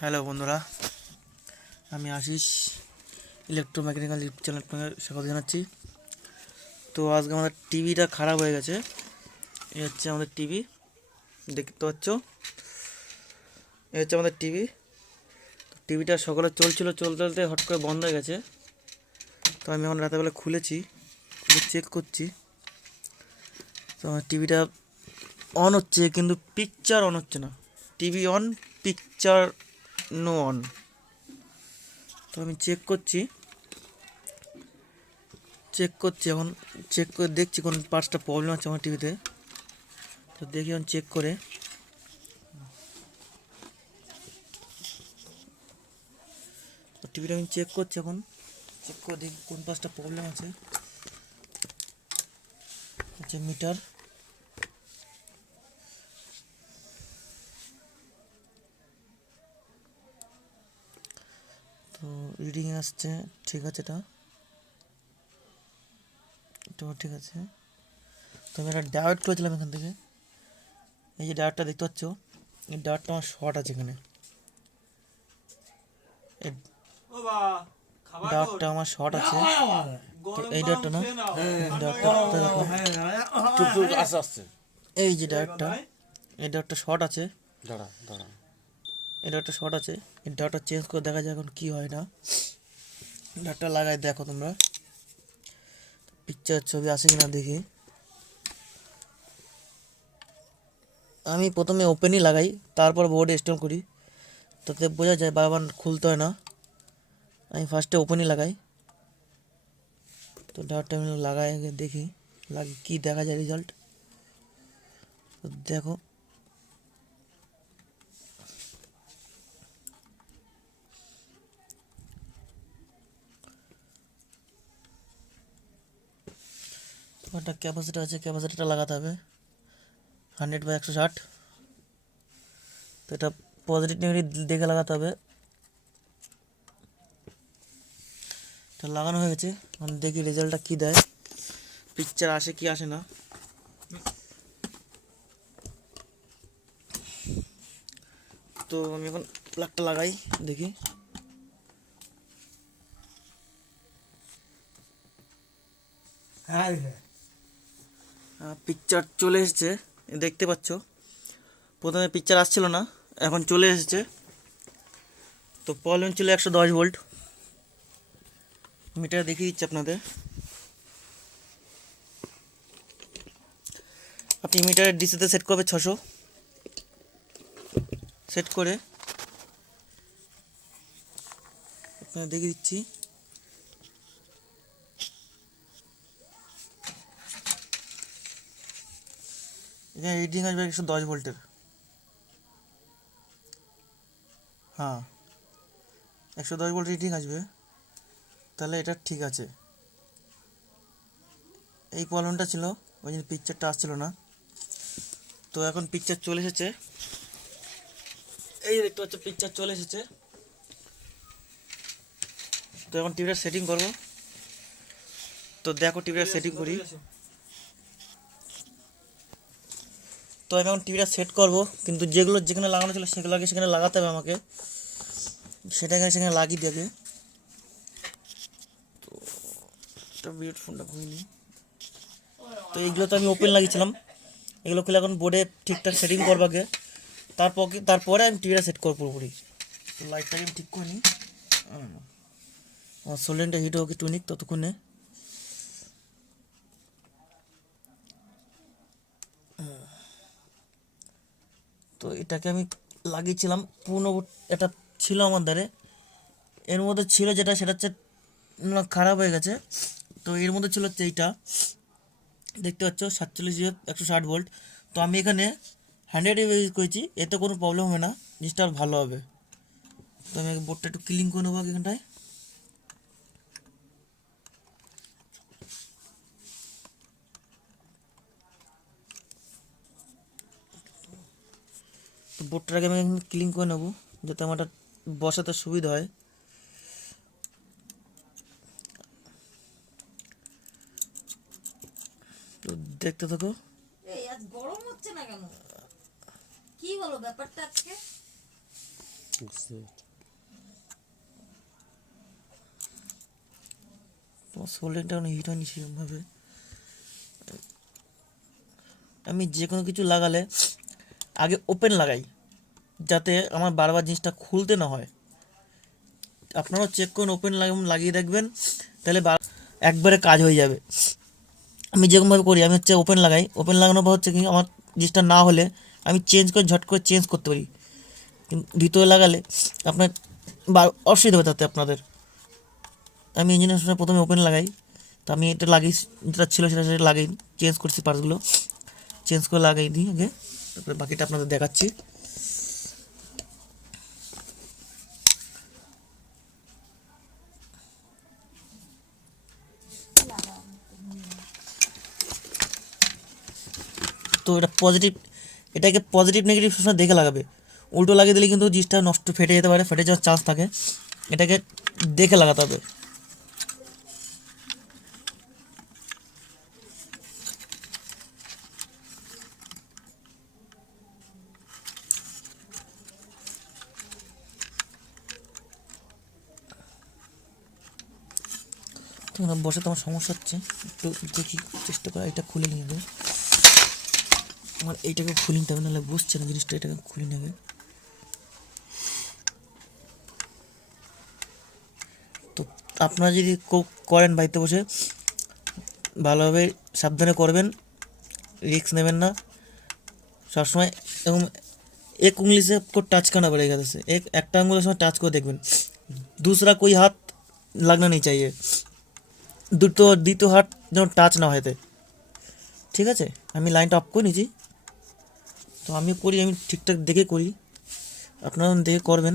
Hello বন্ধুরা, আমি Ashis electromechanical YouTube channel আপনাকে স্বাগত জানাচ্ছি। তো আজকে আমাদের টিভিটা খারাপ হয়ে গেছে। এই হচ্ছে আমাদের টিভি, দেখতে পাচ্ছ। এই হচ্ছে আমাদের টিভি। টিভিটা সকালে চলছিল, চলতে চলতে হট করে বন্ধ হয়ে গেছে। তো আমি এখন রাতেরবেলা খুলে চেক করছি। তো আমার টিভিটা অন হচ্ছে, কিন্তু পিকচার অন হচ্ছে না। TV on, picture no on. তো আমি চেক করছি এখন। চেক করে দেখছি কোন পার্টসটা প্রবলেম আছে আমার টিভিতে। তো দেখি এখন চেক করে। টিভিটা আমি চেক করছি এখন। চেক করে দেখি কোন পার্টসটা প্রবলেম আছে। হচ্ছে মিটার। তো রিডিং আসছে, ঠিক আছে। এটাও ঠিক আছে। তো আমি একটা ডায়োড করেছিলাম এখান থেকে। এই যে ডায়োডটা দেখতে পাচ্ছ, এই ডায়োডটা আমার শর্ট আছে এখানে। এই ডায়োডটা আমার শর্ট আছে। তো এই ডায়োডটা না, ডায়োডটা দেখো। এই যে ডায়োডটা, এই ডায়োডটা শর্ট আছে। এই ডায়োডটা শর্ট আছে। এই ডায়োডটা চেঞ্জ করে দেখা যায় এখন কি হয় না। ডায়োডটা লাগাই দেখো তোমরা, পিকচার ছবি আসে কিনা দেখি। আমি প্রথমে ওপেনই লাগাই, তারপর বোর্ডে ইনস্টল করি, তাতে বোঝা যায়, বারবার খুলতে হয় না। আমি ফার্স্টে ওপেনই লাগাই। তো ডায়োডটা আমি লাগাই আগে, দেখি কি দেখা যায় রেজাল্ট। তো দেখো, একটা ক্যাপাসিটার আছে, ক্যাপাসিটারটা লাগাতে হবে 100/160। তো এটা পজিটিভ নেগেটিভ দেখে লাগাতে হবে। এটা লাগানো হয়ে গেছে। এখন দেখি রেজাল্টটা কী দেয়, পিকচার আসে কি আসে না। তো আমি এখন প্লাগটা লাগাই, দেখি। পিকচার চলে এসেছে, দেখতে পাচ্ছ। প্রথমে পিকচার আসছিল না, এখন চলে এসেছে। তো প্রবলেম ছিল 110 ভোল্ট। মিটার দেখিয়ে দিচ্ছি আপনাদের। আপনি মিটারের ডিসিতে সেট করবে 600। সেট করে আপনাদের দেখিয়ে দিচ্ছি। এখানে রিডিং আসবে 110 ভোল্টের। হ্যাঁ, 110 ভোল্ট রিডিং আসবে, তাহলে এটা ঠিক আছে। এই প্রবলেমটা ছিল, ওই জন্য পিকচারটা আসছিল না। তো এখন পিকচার চলে এসেছে, এই দেখতে পাচ্ছ পিকচার চলে এসেছে। তো এখন টিভিটা সেটিং করবো। তো দেখো টিভিটা সেটিং করি। তো আমি এখন টিভিটা সেট করব, কিন্তু যেগুলো যেখানে লাগানো ছিল সেগুলো আগে সেখানে লাগাতে হবে আমাকে। সেটা সেখানে লাগিয়ে দেবে। তো ফোনটা খুলে নিই। তো এইগুলো তো আমি ওপেন লাগিয়েছিলাম, এগুলো খুলে এখন বোর্ডে ঠিকঠাক সেটিং করবো আগে। তারপরে আমি টিভিটা সেট করবো পুরোপুরি। তো লাইটটাকে আমি ঠিক করে নিই। আমার সোলেনটা হিট হোক একটু নিক ততক্ষণে। তো এটাকে আমি লাগিয়েছিলাম পুরনো এটা ছিল আমার ধারে। এর মধ্যে ছিল যেটা, সেটা হচ্ছে খারাপ হয়ে গেছে। তো এর মধ্যে ছিল হচ্ছে এইটা, দেখতে পাচ্ছ 47/160 ভোল্ট। তো আমি এখানে 100 ইউজ করেছি, এতে কোনো প্রবলেম হবে না, জিনিসটা আর ভালো হবে। তো আমি বোর্ডটা একটু ক্লিন করে নেবো এখানটায়। তো বোর্ডটাকে আমি ক্লিন করে নেবো, যাতে আমার বসাতে সুবিধা হয়। তো দেখতে থাকো। এই আজ গরম হচ্ছে না কেন? কি হলো ব্যাপারটা আজকে? তোমার সোল্ডারিংটা হিট হয়নি সেরকমভাবে। আমি যে কোনো কিছু লাগালে আগে ওপেন লাগাই, যাতে আমার বারবার জিনিসটা খুলতে না হয়। আপনারাও চেক করুন, ওপেন লাগিয়ে দেখবেন, তাহলে একবারে কাজ হয়ে যাবে। আমি যেরকমভাবে করি, আমি হচ্ছে ওপেন লাগাই, ওপেন লাগানোর পর হচ্ছে কি আমার জিনিসটা না হলে আমি চেঞ্জ করে ঝট করে চেঞ্জ করতে পারি। কিন্তু ভিতরে লাগালে আপনার অসুবিধা হবে তাতে আপনাদের। আমি ইঞ্জিনের সময় প্রথমে ওপেন লাগাই, তো আমি এটা লাগিয়ে যেটা ছিল সেটা লাগাই, চেঞ্জ করছি পার্টসগুলো, চেঞ্জ করে লাগাই দিই আগে, তারপরে বাকিটা আপনাদের দেখাচ্ছি। তো এটাকে পজিটিভ নেগেটিভ সবসময় দেখে লাগাবে। উল্টো লাগিয়ে দিলে কিন্তু জিনিসটা নষ্ট, ফেটে যেতে পারে, ফেটে যাওয়ার চান্স থাকে। এটাকে দেখে লাগাতে হবে। তোমরা বসে, তোমার সমস্যা হচ্ছে, একটু দেখি চেষ্টা করা, এটা খুলে নিয়ে যাবে। আমার এইটাকে খুলে নিতে হবে, নাহলে বুঝছে না জিনিসটা, এটাকে খুলে নেবে। তো আপনারা যদি করেন বাড়িতে বসে, ভালোভাবে সাবধানে করবেন, রিস্ক নেবেন না সবসময়। এবং एक उंगली से आपको टच करना पड़ेगा, जैसे एक आंगुल से टच को देखবেন, दूसरा कोई हाथ लगना नहीं चाहिए, দ্বিতীয় হাত যেন টাচ না হয়। ঠিক আছে, আমি লাইনটা অফ করে নিয়েছি। তো আমি করি, আমি ঠিকঠাক দেখে করি, আপনারা দেখে করবেন।